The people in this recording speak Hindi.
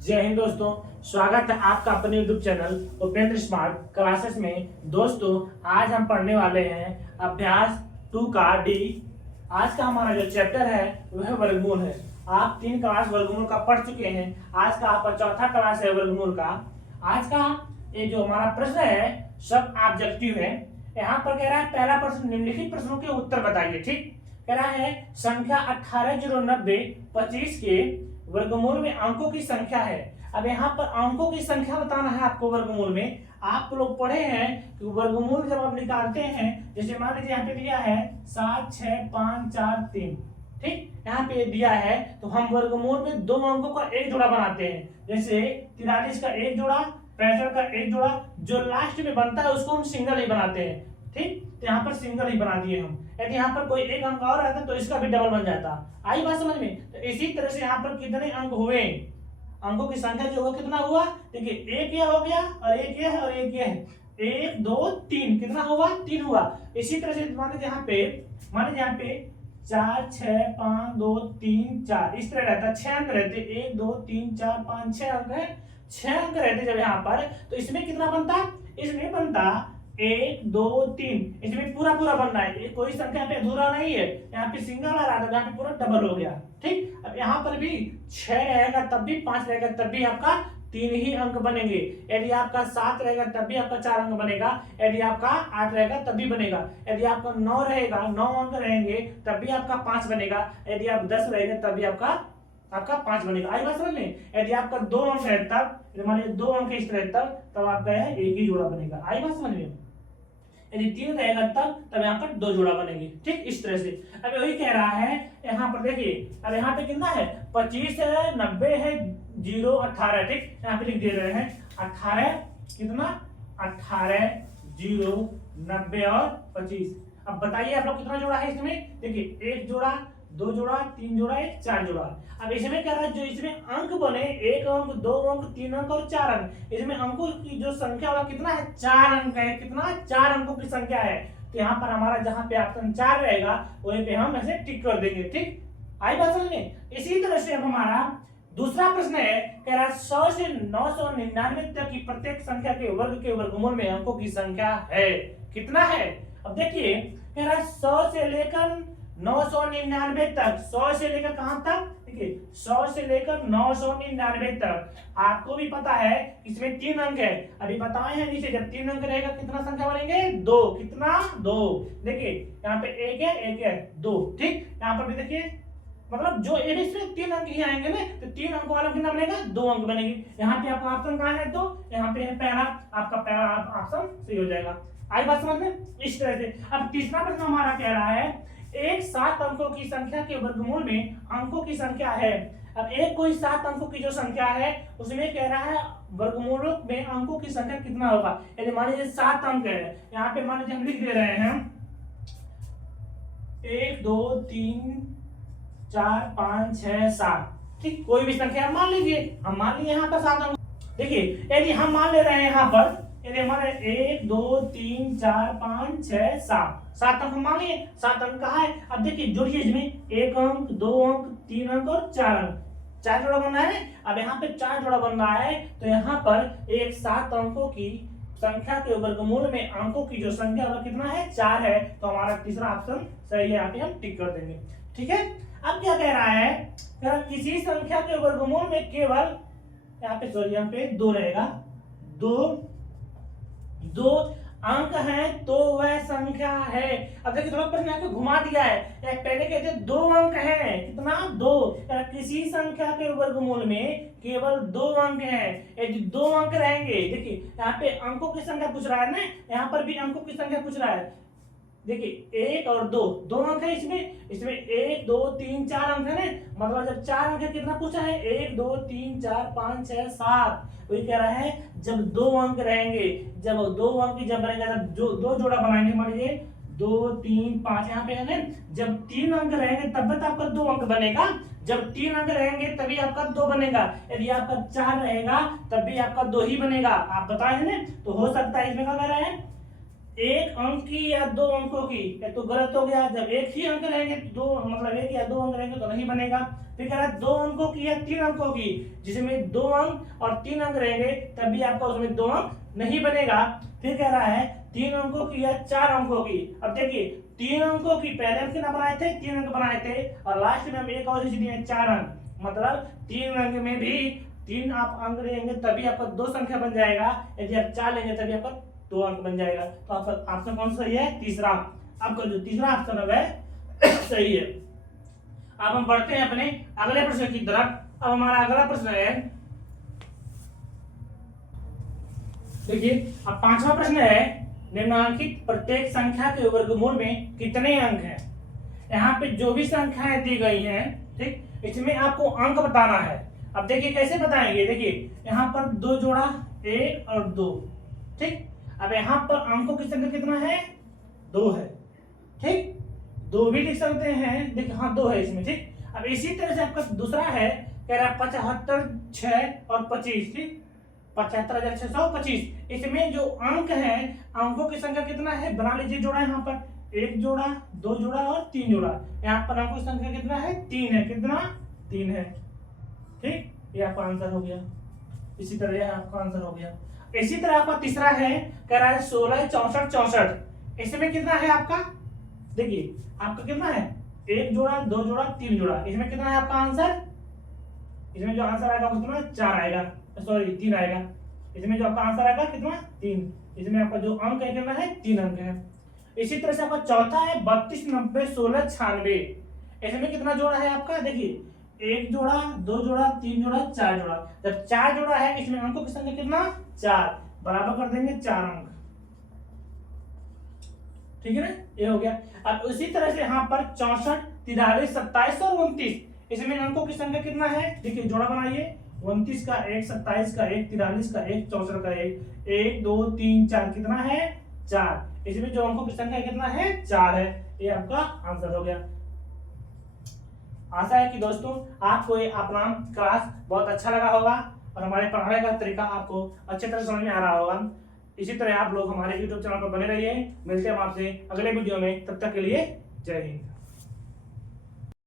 जय हिंद दोस्तों। स्वागत है आपका अपने YouTube channel Upendra smart classes में। दोस्तों आज हम पढ़ने वाले हैं अभ्यास 2 का डी। आज का हमारा जो चैप्टर है वह वर्गमूल है। आप 3 क्लास वर्गमूल का पढ़ चुके हैं। आज का आपका चौथा क्लास है वर्गमूल का। आज का ये जो हमारा प्रश्न है सब ऑब्जेक्टिव है। यहाँ पर कह रहा है पहला प्रश्न, निम्नलिखित प्रश्नों के उत्तर बताइए। ठीक कह रहा है संख्या 1809025 के वर्गमूल में अंकों की संख्या है। अब यहाँ पर अंकों की संख्या बताना है आपको वर्गमूल में। आप लोग पढ़े हैं कि वर्गमूल जब आप निकालते हैं, जैसे मान लीजिए यहाँ पे दिया है 7 6 5 4 3, ठीक यहाँ पे दिया है तो हम वर्गमूल में दो अंकों का एक जोड़ा बनाते हैं। जैसे 43 का एक जोड़ा, 65 का एक जोड़ा, जो लास्ट में बनता है उसको हम सिंगल ही बनाते हैं। ठीक तो यहाँ पर सिंगल ही बना दिए हम। यदि यहाँ पर कोई एक अंक और रहता तो इसका भी डबल बन जाता। आई बात समझ में? तो इसी तरह से यहाँ पर कितने अंक हुए, अंकों की संख्या जो होगा कितना हुआ, देखिए एक यह हो गया और एक यह है और एक यह है। 1 2 3 कितना हुआ, 3 हुआ। इसी तरह से मान लीजिए यहाँ पे 4 6 5 2 3 4 इस तरह रहता, 6 अंक रहते, 1 2 3 4 5 6 अंक है, 6 अंक रहते जब यहाँ पर। तो इसमें कितना बनता, इसमें बनता 1 2 3, इसमें पूरा पूरा बन रहा है, कोई संख्या पे अधूरा नहीं है। यहाँ पे सिंगल आ रहा था, यहाँ पे पूरा डबल हो गया। ठीक अब यहाँ पर भी 6 रहेगा तब भी, 5 रहेगा तब भी आपका 3 ही अंक बनेंगे। यदि आपका 7 रहेगा तब भी आपका 4 अंक बनेगा। यदि आपका 8 रहेगा तब भी बनेगा। यदि आपका 9 रहेगा, 9 अंक रहेंगे तब भी आपका 5 बनेगा। यदि आप 10 रहेंगे तब भी आपका 5 बनेगा। आई बात समझ में? यदि आपका 2 अंक है तब, मान लीजिए 2 अंक इस तरह तब आपका है एक ही जोड़ा बनेगा। आई बात समझ में? यदि 3 रहेगा तब यहाँ पर 2 जोड़ा बनेंगे। ठीक इस तरह से। अब वही कह रहा है यहाँ पर, देखिए अब यहाँ पे कितना है, 25 है, 90 है, 0 18। ठीक यहाँ पे लिख दे रहे हैं 18 कितना, 18 0 90 और 25। अब बताइए आप लोग कितना जोड़ा है इसमें। देखिए 1 जोड़ा, 2 जोड़ा, 3 जोड़ा, 4 जोड़ा। अब इसमें क्या है, जो इसमें अंक बने 1 अंक, 2 अंक, 3 अंक और 4 अंक, इसमें अंकों की जो संख्या होगा कितना है, 4 अंक है। कितना, 4 अंकों की संख्या है। तो यहाँ पर हमारा जहां पे ऑप्शन 4 रहेगा वहीं पे हम ऐसे टिक कर देंगे। ठीक आई बात समझ में? इसी तरह से अब हमारा दूसरा प्रश्न है, कह रहा है 100 से 999 तक की प्रत्येक संख्या के वर्ग के वर्गमूल में अंकों की संख्या है। कितना है? अब देखिए कह रहा है 100 से लेकर 999 तक, 100 से लेकर कहां तक, देखिए 100 से लेकर 999 तक। आपको भी पता है इसमें 3 अंक है, अभी बताए हैं नीचे, जब 3 अंक रहेगा कितना संख्या बनेंगे, 2। कितना, 2। देखिए यहाँ पे एक है 2। ठीक यहाँ पर भी देखिए, मतलब जो इसमें 3 अंक ही आएंगे ना, तो 3 अंक वाला कितना बनेगा, 2 अंक बनेगी। यहाँ पे आपका ऑप्शन कहाँ है, तो यहाँ पे है पहला, आपका पहला ऑप्शन सही हो जाएगा। आई बात समझ में? इस तरह से। अब तीसरा प्रश्न हमारा कह रहा है एक 7 अंकों की संख्या के वर्गमूल में अंकों की संख्या है। अब एक कोई 7 अंकों की जो संख्या है उसमें कह रहा है वर्गमूल में अंकों की संख्या कितना होगा। यदि मान लीजिए 7 अंक है, यहाँ पे मान लीजिए हम लिख दे रहे हैं 1 2 3 4 5 6 7। ठीक कोई भी संख्या मान लीजिए, हम मान लीजिए यहाँ पर 7 अंक। देखिए यदि हम मान ले रहे हैं यहाँ पर, यदि हमारे 1 2 3 4 5 6 7 अंक मान लिए, 7 अंक कहा है। अब देखिए जोड़िए इसमें 1 अंक, 2 अंक, 3 अंक और 4 अंक, 4 जोड़ा बन रहा है। अब यहाँ पे 4 जोड़ा बन रहा है, तो यहाँ पर एक 7 अंकों की संख्या के वर्गमूल में अंकों की जो संख्या वह कितना है, 4 है। तो हमारा तीसरा ऑप्शन सही है, यहाँ पे हम टिक कर देंगे। ठीक है अब क्या कह रहा है, किसी संख्या के वर्गमूल में केवल, यहाँ पे सॉरी यहाँ पे 2 रहेगा, 2 अंक हैं तो वह संख्या है। अब देखिए थोड़ा प्रश्न यहाँ पे घुमा दिया है। पहले कहते 2 अंक हैं, कितना, 2। किसी संख्या के वर्गमूल में केवल 2 अंक हैं। यदि 2 अंक रहेंगे, देखिए यहाँ पे अंकों की संख्या पूछ रहा है ना, यहाँ पर भी अंकों की संख्या पूछ रहा है। देखिए 1 और 2 अंक है इसमें 1 2 3 4 अंक है ना, मतलब जब 4 अंक है कितना पूछा है, 1 2 3 4 5 6 7। वही कह रहा है जब 2 अंक रहेंगे, जब 2 अंक जब बनेगा, जब जो 2 जोड़ा बनाएंगे, मान लीजिए 2 3 5 यहाँ पे है ना, जब 3 अंक रहेंगे तब तक आपका 2 अंक बनेगा। जब 3 अंक रहेंगे तभी आपका 2 बनेगा। यदि आपका 4 रहेगा तब भी आपका 2 ही बनेगा। आप बताए हैं ना, तो हो सकता है इसमें क्या कह रहा है, एक अंक की या दो अंकों की, ये तो गलत हो गया। जब एक ही अंक रहेंगे तो दो, मतलब एक या दो अंक रहेंगे तो नहीं बनेगा। फिर कह रहा है दो अंकों की या तीन अंकों की, जिसमें दो अंक और तीन अंक रहेंगे तभी आपका उसमें दो अंक नहीं बनेगा। फिर कह रहा है तीन अंकों की या चार अंकों की। अब देखिए तीन अंकों की पहले हम कितना बनाए थे, तीन अंक बनाए थे, और लास्ट में हम एक और चीज दिए चार अंक, मतलब तीन अंक में भी तीन आप अंक लेंगे तभी आपका दो संख्या बन जाएगा, यदि आप चार लेंगे तभी आपका दो अंक बन जाएगा। तो आपका ऑप्शन कौन सा सही है, तीसरा। आपका जो तीसरा ऑप्शन है सही है। अब हम बढ़ते हैं अपने अगले प्रश्न की तरफ। अब हमारा अगला प्रश्न है, देखिए अब पांचवा प्रश्न है, निम्नलिखित प्रत्येक संख्या के वर्गमूल में कितने अंक हैं। यहाँ पे जो भी संख्याएं दी गई हैं, ठीक, इसमें आपको अंक बताना है। अब देखिए कैसे बताएंगे, देखिए यहाँ पर दो जोड़ा एक और दो, ठीक। अब यहाँ पर अंकों की संख्या कितना है, दो है, ठीक, दो भी लिख सकते हैं, देखिए हाँ दो है इसमें, ठीक। अब इसी तरह से आपका दूसरा है, कह रहा है 75, 6 और 25, ठीक, 75,625। इसमें जो अंक है, अंकों की संख्या कितना है, बना लीजिए जोड़ा, यहाँ पर एक जोड़ा, दो जोड़ा और तीन जोड़ा। यहाँ पर अंकों की संख्या कितना है, तीन है, कितना, तीन है, ठीक। ये आपका आंसर हो गया। इसी तरह यह आपका आंसर हो गया। इसी तरह आपका तीसरा है, कह रहा है 16, 64, 64। इसमें कितना है आपका, देखिए आपका कितना है, एक जोड़ा, दो जोड़ा, तीन जोड़ा। इसमें कितना है आपका आंसर, इसमें जो आंसर आएगा वो कितना, चार आएगा, सॉरी तीन आएगा। इसमें जो आपका आंसर आएगा कितना, तीन। इसमें आपका जो अंक है कितना है, तीन अंक है। इसी तरह से आपका चौथा है 32, 90, 16, 96। इसमें कितना जोड़ा है आपका, देखिए एक जोड़ा, दो जोड़ा, तीन जोड़ा, चार जोड़ा। जब चार जोड़ा है, इसमें अंकों की संख्या कितना, चार, बराबर कर देंगे चार अंक, ठीक है ना, ये हो गया। अब उसी तरह से यहाँ पर 64, 43, 27 और 29, इसमें अंकों की संख्या कितना है, देखिए जोड़ा बनाइए, 29 का एक, 27 का एक, 43 का एक, 64 का एक, एक दो तीन चार, कितना है, चार। इसमें जो अंकों की संख्या कितना है, चार है। ये आपका आंसर हो गया। आशा है कि दोस्तों आपको ये अपना क्लास बहुत अच्छा लगा होगा और हमारे पढ़ाने का तरीका आपको अच्छे तरह समझ में आ रहा होगा। इसी तरह आप लोग हमारे YouTube चैनल पर बने रहिए। मिलते हैं हम आपसे अगले वीडियो में, तब तक के लिए जय हिंद।